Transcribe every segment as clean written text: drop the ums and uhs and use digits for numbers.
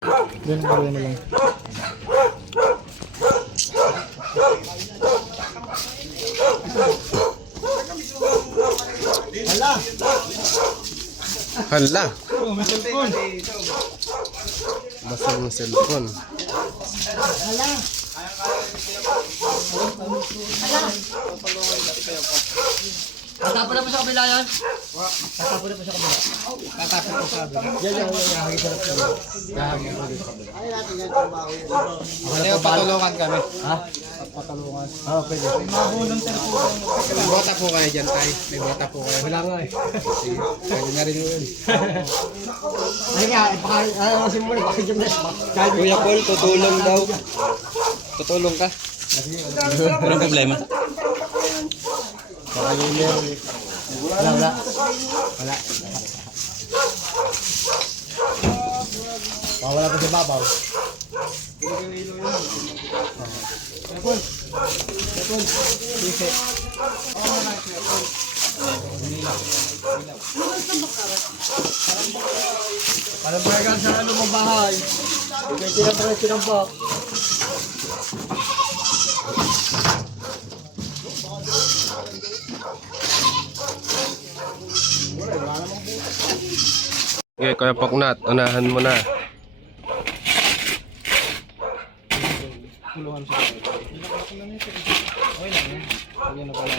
Ganun ba na lang. Hala! Hala! Oh, may cellphone! Basag ng cellphone. Hala! Tatapon na po sa kabila yan? Tatapon na po sa kabila. Tatapon po sa kabila. Yan. Hahagin sa kabila. Hahagin po sa kabila. Ay natin yan trabaho yun. Leo, patulungan kami. Ha? Patulungan. Oo, pwede. Mag-volunteer po. May bota po kayo dyan, tay. May bota po kayo. Wala nga eh. Pwede na rin yun. Ay nga, ipakasin mo na. Bakit yung next ba? Kuya Paul, tutulong daw. Tutulong ka? Anong problema? Wala. Wala pa sa babaw. Tepon. Sisi. Parang paragan sa ano mong bahay. Ikay tinapok. Okay, Kuya Poknat, unahan mo na. Puluhan sa okay lang yan. Lagyan na pala.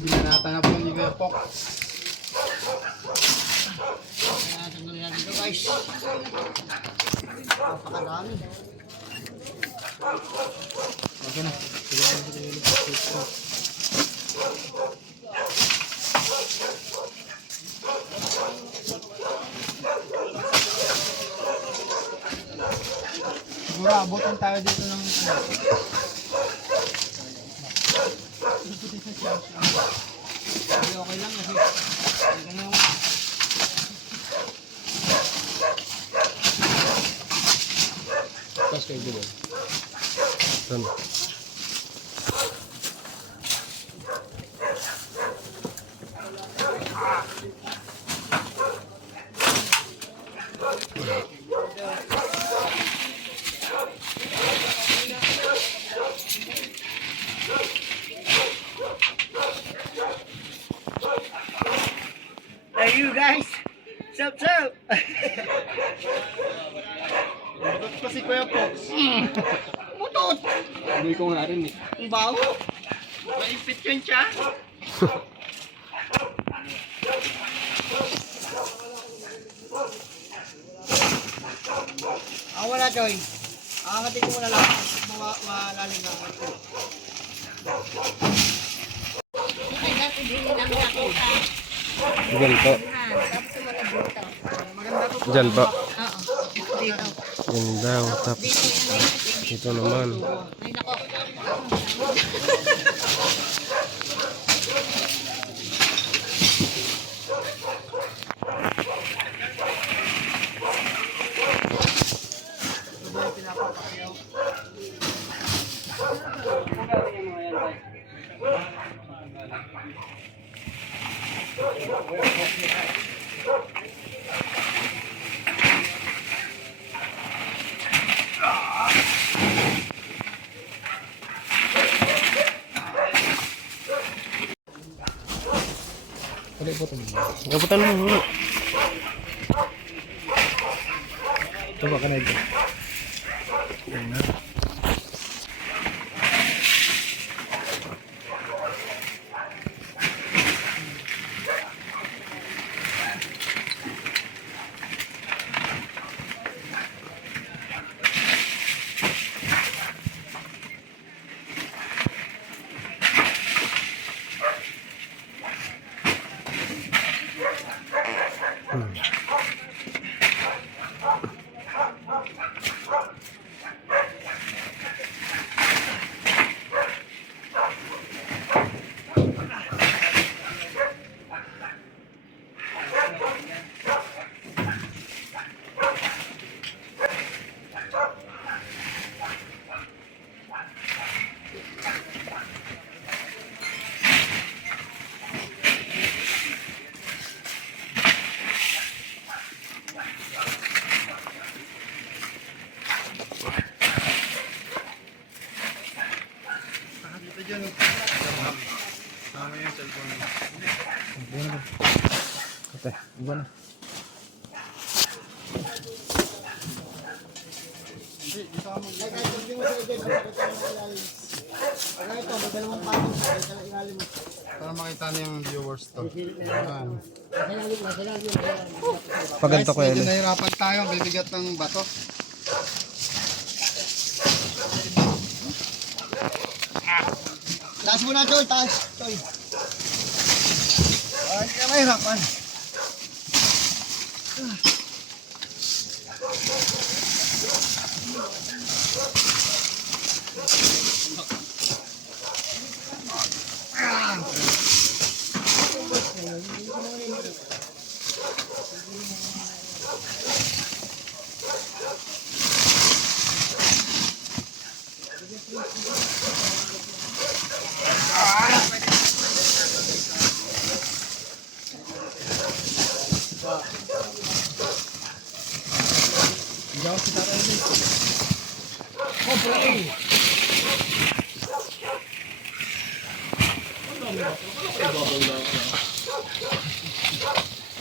Binanata na po ni Kuya Pok. Kaya sandali natin ito guys. Napakadami. Okay na. Siguro abutin tayo dito ng okay lang kasi tapos kayo dito. Ano? Hey you guys! Sup! Mutot pa si Kuya Pox. Mutot! Hindi ko nga rin eh. Ang baho! Maipit yun siya. Wala Joy. Angatin ko muna lang. Malalim na. Diyan po. Diyan po. Diyan daw. Tapos ito naman. Gabutan mo muna. Coba ka na ito. Yan na. Ate, iba na. Para makita niyo yung viewers to. Ayan. Pag ganito ko Medyo yan. nahirapan tayo, ang bibigat ng bato. Taas mo na, Choy, taas. Choy. Ay, kaya mahirapan.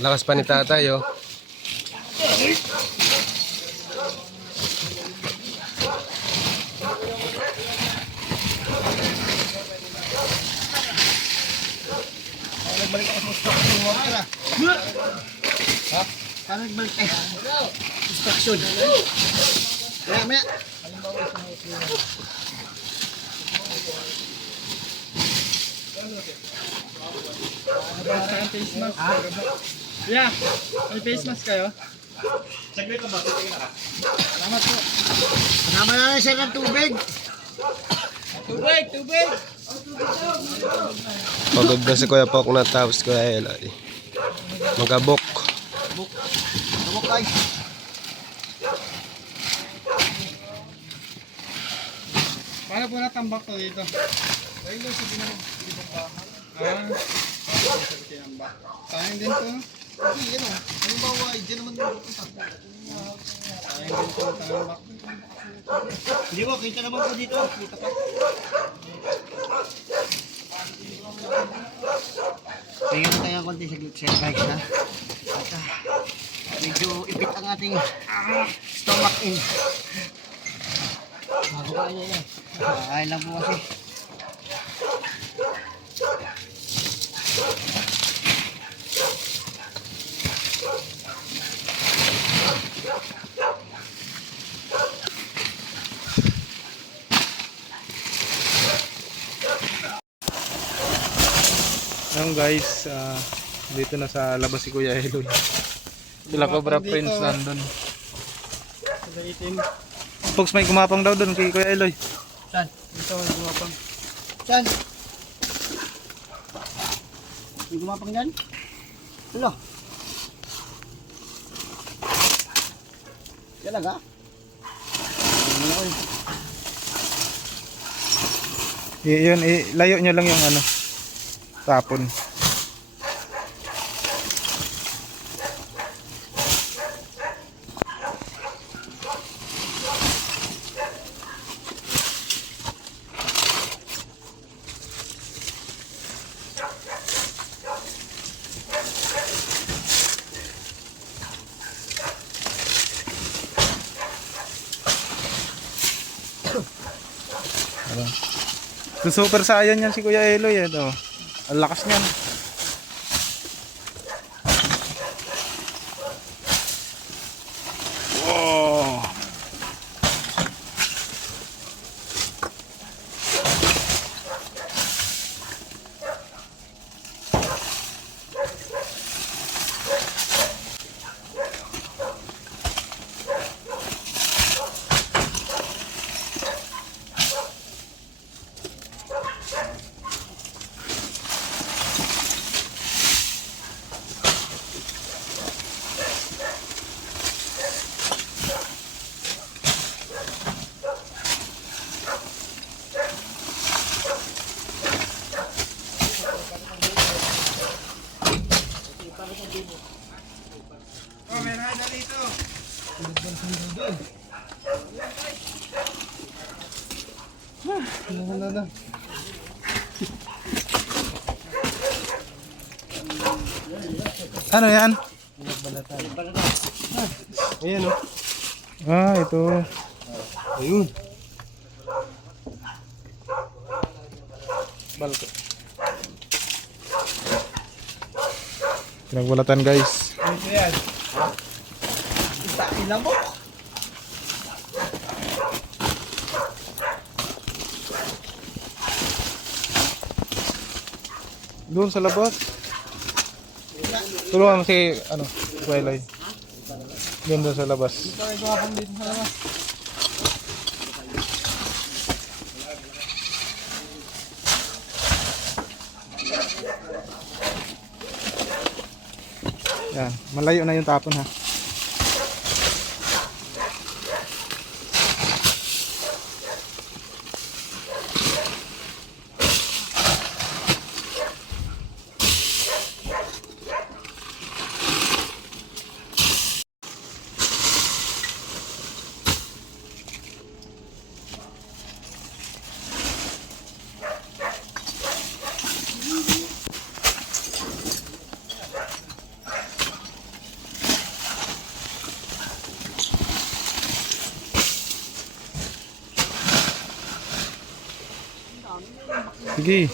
Lakas pa ni tatay, oh. Nagbalik ako sa instruction water ah. Ha? Paano nagbalik tayo? Instruction. Maya, maya. Face mask. Yeah, may face mask kayo? Kasama na lang siya ng tubig. Tubig! Pagod na si Kuya Pok na tapos Kuya Eloy. Magabok. Tumok guys. Paano po natambak to dito? Ayun lang sabi naman. Sabi tinambak. Sayang din to. Hindi, yan o. Halimbawa, dyan naman pupunta. Sayang din to tambak. Hindi ko, kita naman po dito. Kita pa. Tingnan mo tayo ng konti sa glitch guys ha. At medyo ipit ang ating stomach in. Kain na. Kain lang po kasi. Ayun guys, dito na sa labas si Kuya Eloy. Sila Cobra Prince nandun. Folks, may gumapang daw doon kay Kuya Eloy. Saan? Dito may gumapang. Saan? May gumapang dyan? Wala. Talaga? Yun, layo nyo lang yung ano, tapon. So, super saiyan yan si Kuya Eloy. Ito. Ang lakas niyan. Wow. Oh, meron na dito. Ano yan? Ayan o. Ah, ito. Ayun. Balko. Pinagbalatan guys. Ito yan. Ilan mo? Doon sa labas. Tulungan mo si ano, Twilight. Doon sa labas. Ito ay gawapang dito sa labas. Yan, malayo na yung tapon ha. Sige.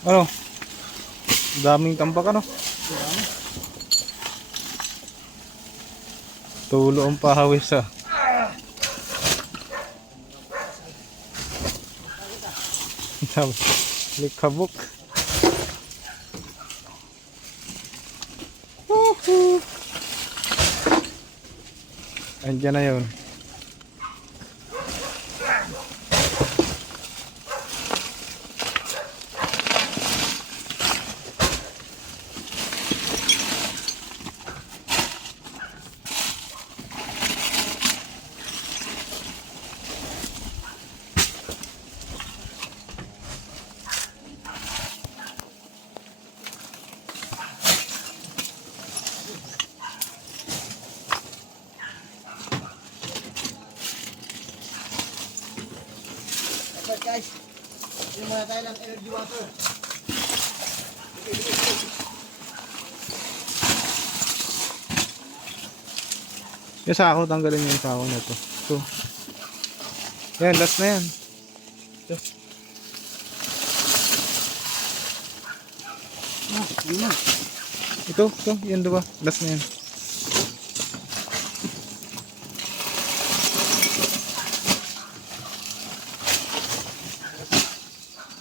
Ano? Daming tambak ano? Tulo ang pahawis ah. Likabok. Andiyan na yun. Guys, hindi muna tayo ng energy water. Yung sako, tanggalin yung sako na to. Ito. Yan, last na yan. Ito. Ito, yan diba? Last na yan.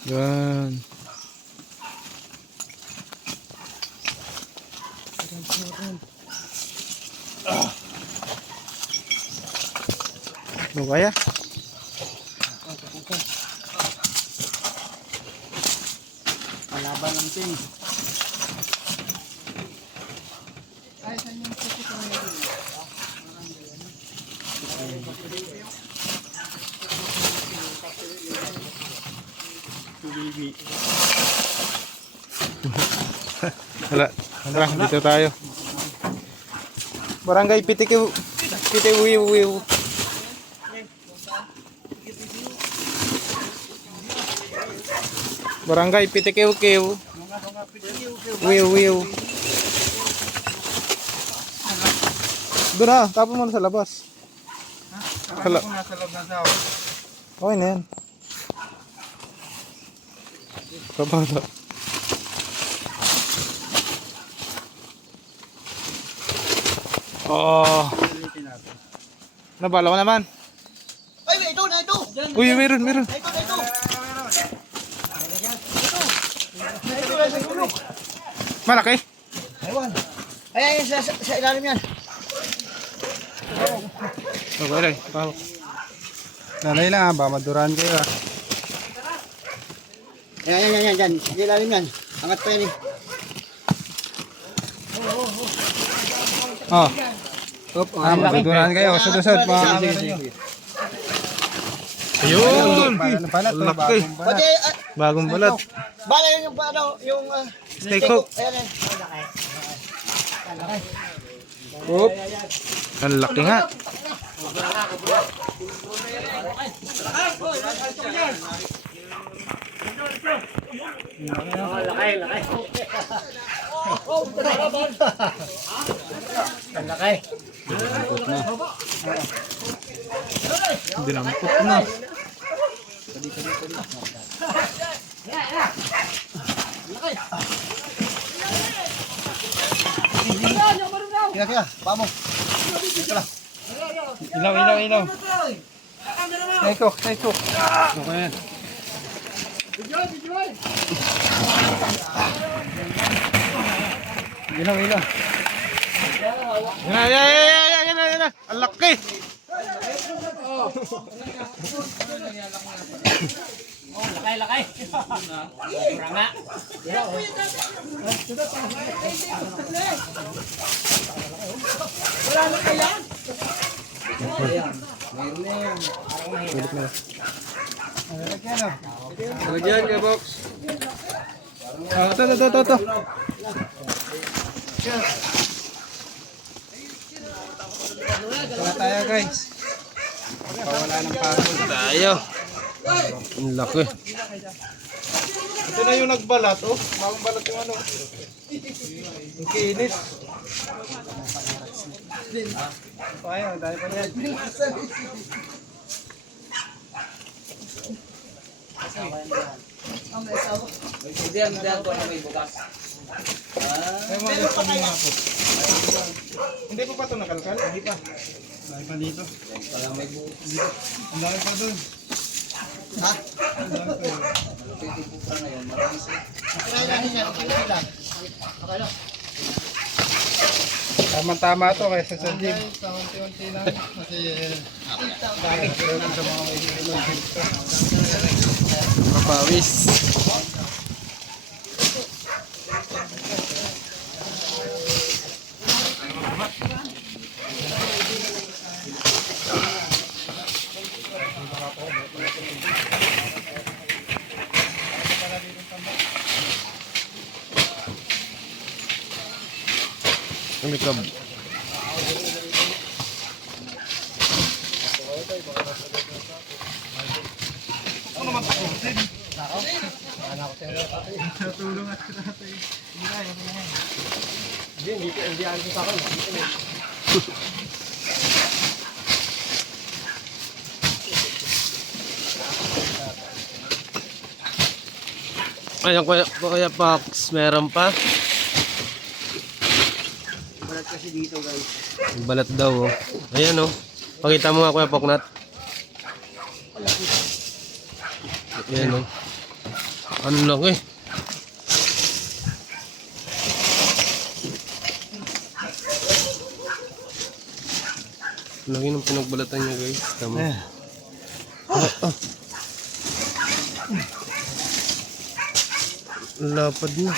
Yan. Ano kaya? Palaban ng team. Wala. Tara, dito tayo. Barangay Pitikiw. Pitiwiw. Barangay Pitikiw. Wiw. Doon na, tapon mo na sa labas. Hala. Nasa loob ng sao. Okay na yan. Kabala. Oh. Nabala ko naman. Ay, ito na ito. Uy, meron. Ito. Malaki. Ewan. Ay, sa ilalim yan. Okay lang. Pahok. Lalay lang, ba maduran kayo ah. Yan. Sa ilalim yan. Angat pa yan eh. Oh. Maduran kayo, susod mga. Ayun. Balat to, Laki. bagong balat. Pwede, Bagong balat. bala yung yung Steak hook. Ayan. Oop. Ang laki nga. Dinampot na. Tiga, vamos. Ilaw. Taykok. Okay yan. Ilaw. Yan na. Ang laki. Lagyan ka, box. Ito. Wala tayo, guys. Pawala ng pagod. Tayo. Ang laki. Ito na yung nagbalat, oh. Bagong balat yung ano. Ang kinis. Ayun, dahil pa yan. Ay, mga gusto mo nga po. Hindi pa ito nakalkal? Hindi pa. Dahil pa dito. Ang dami pa dun. Ha? Ang dami pa yun. Kaya natin yan. Okay lang. Tama-tama ito kaysa sa gym. Unti-unti lang. Kasi Mapawis. Ang likab. Ayun, Kuya Pax, meron pa? balat kasi dito guys. Balat daw, oh. Ayan, oh. Pakita mo nga, Kuya Poknat. Ayan, oh. Ano laki? Laki ng pinagbalatan niya, guys. Tama. Lapad na.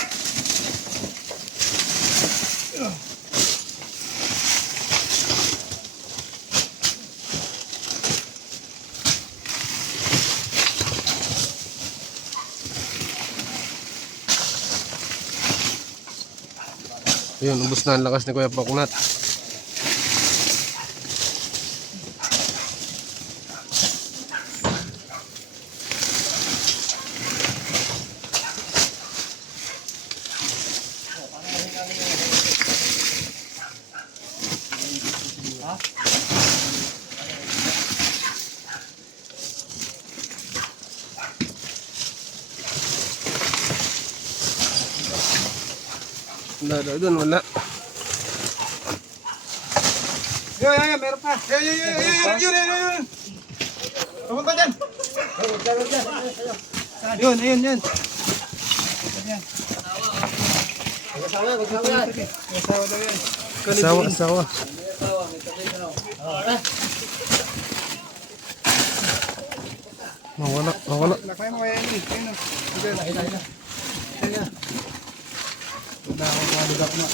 Ayun, ubos na ang lakas ni Kuya Poknat. Wala daw doon, wala. Yun, meron pa. Yun. Pumunta dyan. Yun. Asawa daw yan. Asawa. Mawala. Lakay mo kaya yun. Yun. Wala akong kalugap na.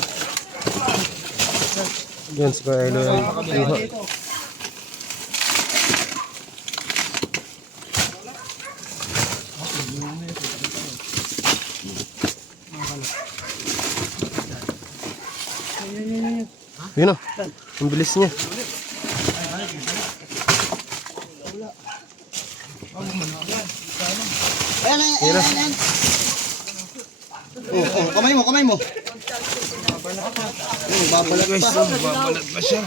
Yan, si Kuya Eloy ang kuha. Yun o, ang bilis niya. Ayan. Oh, kamay mo. Babalat pa. Babalat pa siya.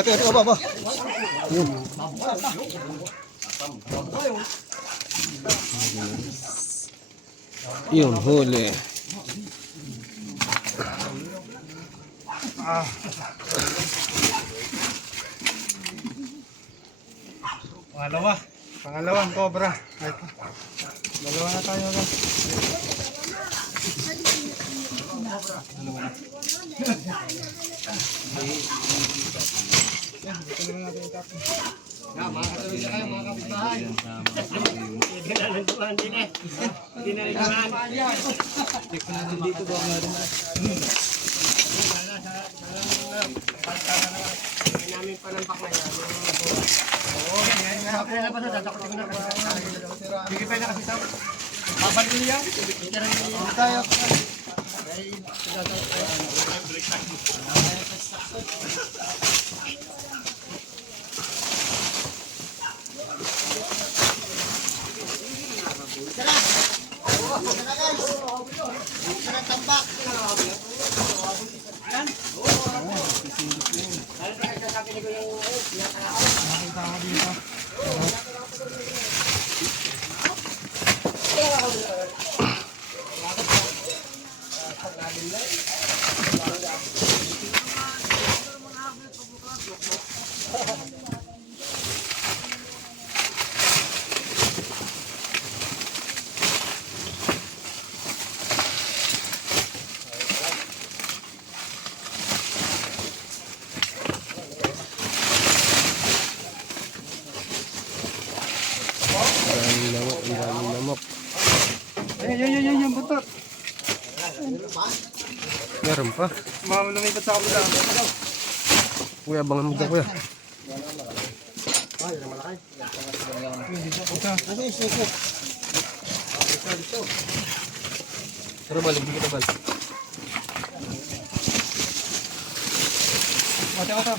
Teka, baba. Yun, huli. Pangalawang cobra. Ito. Dalawa na tayo agad. Dito na natin itapon. Yan, buntot. Meron pa. Lumipat sa kabila. Kuya, abangan mo dyan, kuya. Pero balik, hindi kita balik. Ito.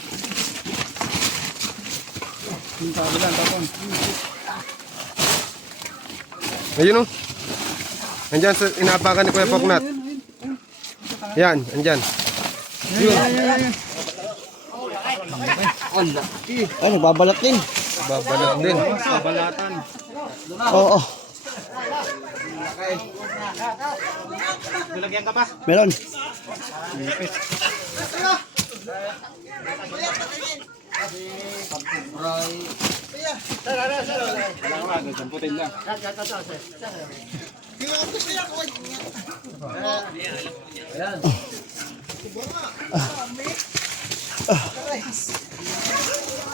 Yung sa kabila, tapon. Ayun o. Andyan, inaapakan ni Kuya Poknat. Yan, andyan. Yan. Ay, nagbabalat din. Babalat din. Balatan. Oo. Nilagyan ka pa? Meron. Damputin lang.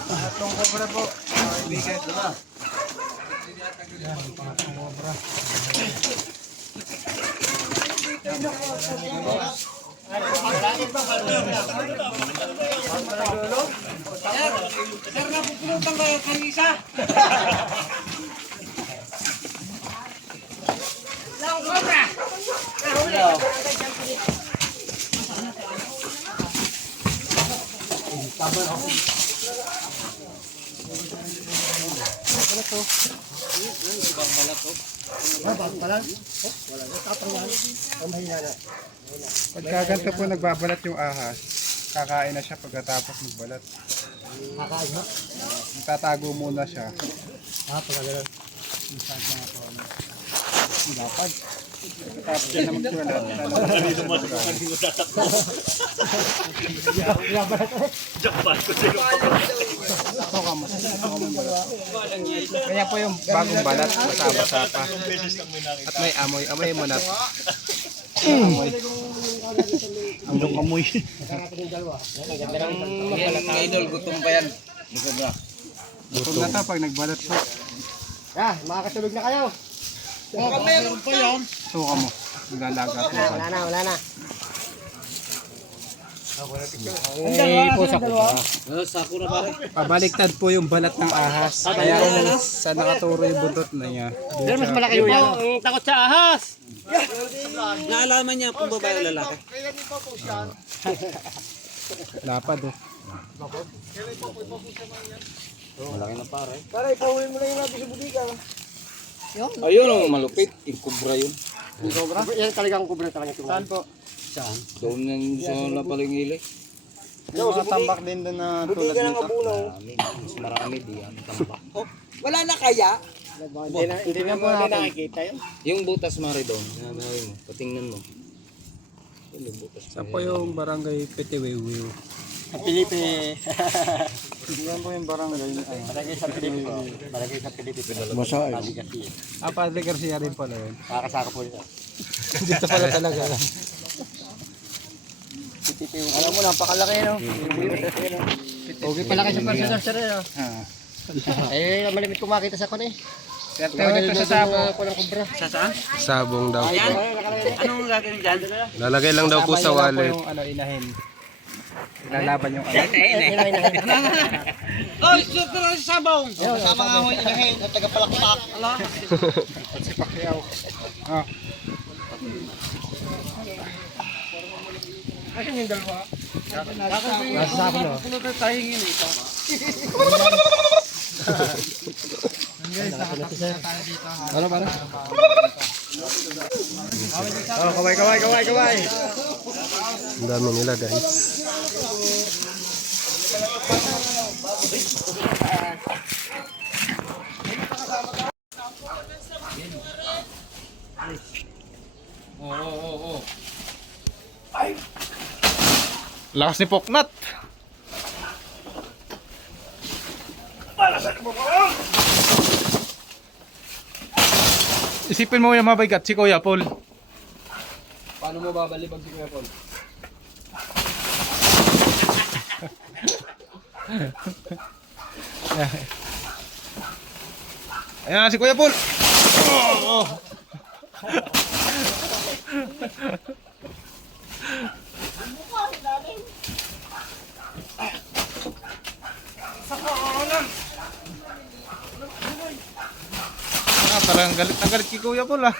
Tatlong cobra po. Bigat. Sir, napupulutan kayo kanisa. Pagka ganito po nagbabalat yung ahas, kakain na siya pagkatapos magbalat. Kakain mo. Tatago muna siya. Pagkagano'n. Dapat. Tapos yan na magsulat. Kaya po yung bagong balat, basa-basa pa. At may amoy. Amoy mo na. Amoy. Anong amoy? Idol, gutom pa yan. Gutom na to pag nagbalat po. Makakatulog na kayo. Meron pa yan. Suka mo. Nilalaga po. Wala na. Sakura pare. Pabaliktad po yung balat ng ahas. Kaya sa nakaturo yung buntot na niya. Pero mas malaki po ang takot sa ahas. Naalaman niya kung babae o lalaki. Lapad oh. Malaki na pare. Pare, ipahuli mo na yung natin sa butika. Ayun oh, malupit. Yung kubra yun. Kubra? Yan talagang kubra talaga. Saan po? Saan? Doon yung sa lapalingili. Yung mga tambak din doon na tulad nito. Marami. Mas marami di yan. Tambak. Wala na kaya? Hindi na po nakikita yun. Yung butas mare doon. Sinabi mo. Patingnan mo. Yung butas. Saan po yung barangay Petiwewiw? Sa Pilipi. Yan po yung barangay. Palagay sa Pilipi po. Palagay sa Pilipi. Masay. Padre Garcia. Padre Garcia rin pala yun. Kakasaka po nito. Dito pala talaga. Alam mo, napakalaki no? Okay pala kayo sa personal sir. Eh, malimit ko makita sa kon eh. Yan tayo ito sa sabong. Ko ng kubra. Sabong daw po. Anong gagawin dyan? Lalagay lang daw po sa wallet. Yung ano, inahin. Ilalaban yung ano. Oh, ito na sa sabong. Kasama nga mo inahin at tagapalakpak. Si Pacquiao. Ah. Akin yung dalawa. Nasa ako no. Pulo tayo tahingin ito. Ano ba na? Oh, kaway. Ang dami nila guys. Lakas ni Poknat. Isipin mo yung mabigat si Kuya Paul. Paano mo babalibag si Kuya Paul? Ayan na si Kuya Paul. Parang galit na galit kay Kuya Paul ah.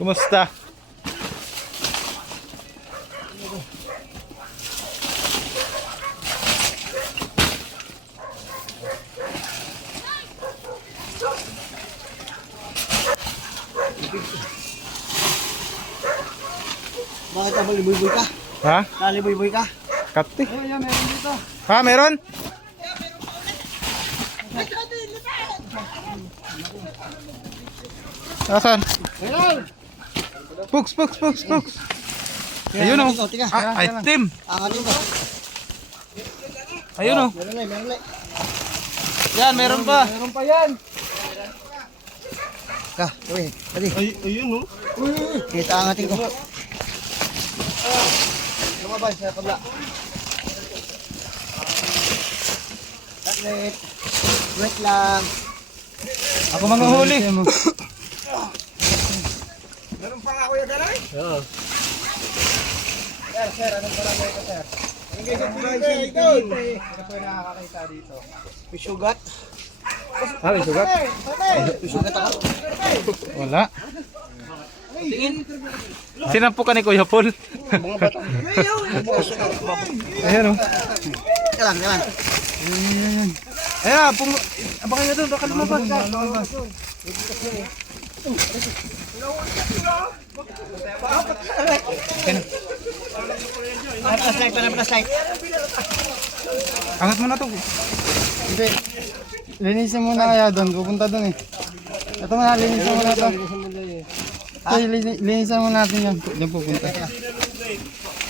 Kumusta? Bakit ka liboy-boy ka? Ha? Naliboy-boy ka? Kati. Ayan, meron dito. Ha, meron? Asan? Meron! Pugs. Ayun oh. Item. Angatin ko. Ayun oh. Meron na. Yan, meron pa. Meron pa yan. Uy, pati. Ayun oh. Kita angatin ko. Tumabay sa kabla. Wait. Wait lang. Ako manguhuli. Meron pa nga kuya Dalay? Oo. Sir, anong barangay ka, sir? Hindi ko ito. Ito po yung nakakakita dito. May sugat? Ah, may sugat? May sugat ako? Wala. Sinampukan ni Kuya Paul. Mga bata. Ayan o. Kailan. Ayan, abangan nyo doon, baka lumabas. Flashlight. Angat mo na to. Hindi. Linisin muna kaya doon. Pupunta doon eh. Ito muna, linisin muna ito. Ay, linisin muna natin yan. Diyan pupunta.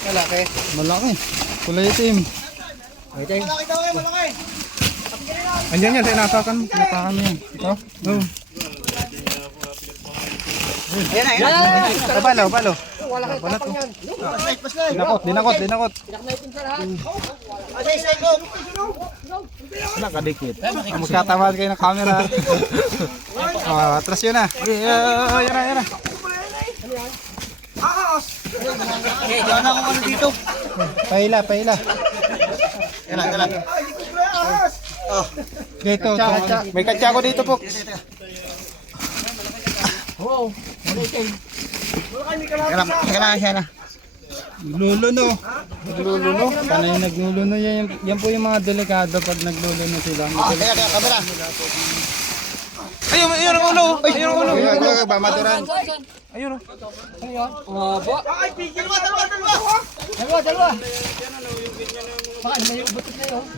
Malaki. Malaki. Kulay itim. Malaki daw eh, malaki. Andiyan yan, sinasakan mo. Pinatakan mo yan. Ito? Oo. Palo. Wala kayo tapang yan. Dinakot. Nakadikit. Magkatamad kayo ng camera. Atras yun na. Yan na. Diyan ako ano dito. Paila. Kailan. Dito. May katsa ko dito po. Kailan siya na. Nagluluno. Paano yung nagluluno? Yan po yung mga delikado pag nagluluno sila. Kaya kamera. Ayun ang ulo. Ba, maturan. Ayun o. Dalawa.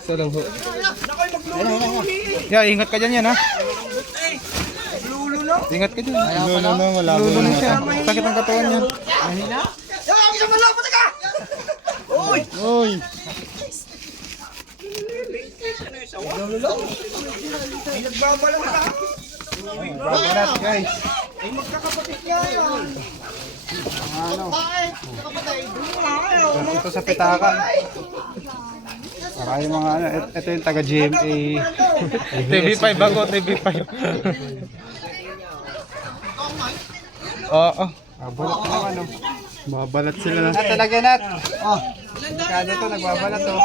Isa lang ho. Yeah, ingat ka dyan yan ha. Ingat ka dyan. Nagluluno, wala po. Luluno siya. Sakit ang katawan yan. Uy. Babalat guys. Ito sa pitaka. Para yung mga ano, ito yung taga GMA. TV5 bago, TV5. Oo. Babalat na naman oh. Babalat sila na. Talaga nat. Oh. Kado to, nagbabalat to.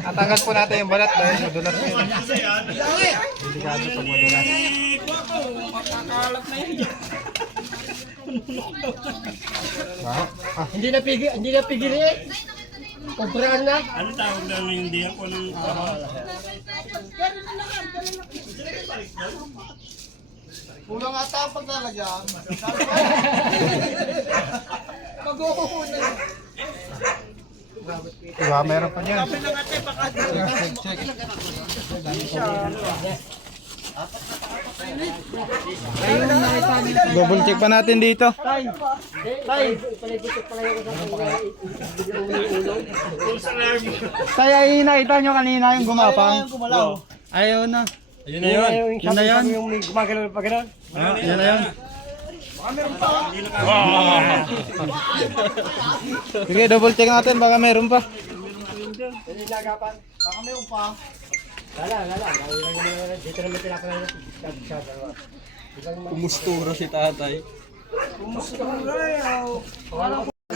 Natanggal po natin yung balat dahil madulas na yun. Delikado pag madulas. Hindi na pigil eh. Komprahan na. Ano tawag na ng hindi ako ng Kulang ata ang paglalagyan. Diba, meron pa dyan. Check. Double check pa natin dito. Kaya nakita nyo kanina yung gumapang. Ayaw na. Ayun na yun. Yun na yun. Yung gumagalaw pa gano'n. Yun na yun. Sige, double check natin. Baka meron pa. Baka mayroon pa. Dito naman tinapalala. Kumusturo si tatay.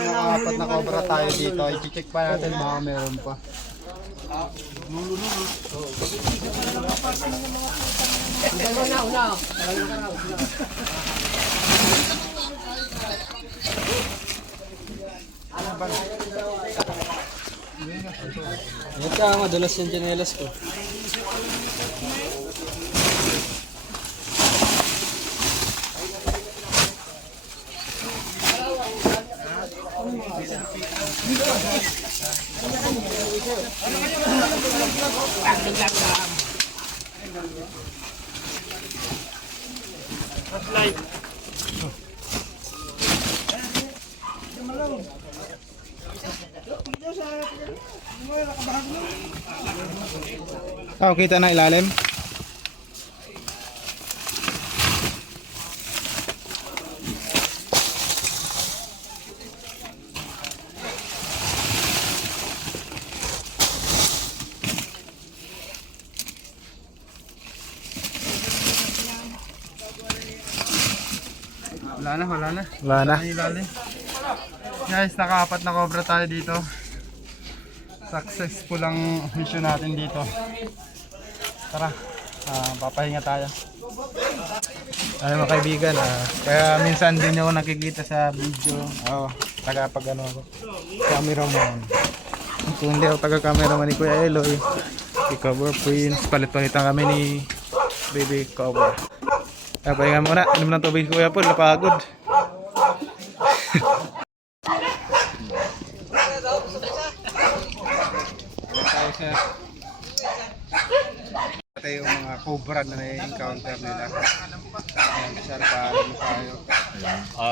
Apat na cobra tayo dito. I-check pa natin baka meron pa. Ito madulas yung tsinelas ko. Kita na ilalim. Wala na. Wala na. Ay, ilalim. Guys, nakaapat na cobra tayo dito. Successful ang mission natin dito. Tara, papahinga tayo. Ay mga kaibigan, kaya minsan din ako nakikita sa video. Tagapag ano ako. Cameraman. Kung hindi ako taga-cameraman ni Kuya Eloy, si Cobra Prince, palit-palitan kami ni Baby Cobra. Kaya pahinga muna, inom ng tubig Kuya Paul, napagod. Tayo sa ito yung mga cobra na na-encounter nila. Sir, paalam na tayo.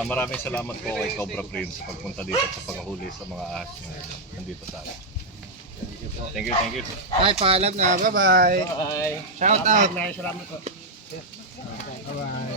Maraming salamat po kay Cobra Prince sa pagpunta dito at sa paghuli sa mga ahas na nandito sa akin. Thank you, thank you. Ay, paalam na. Bye-bye. Bye. Shout out. Salamat po. Bye-bye.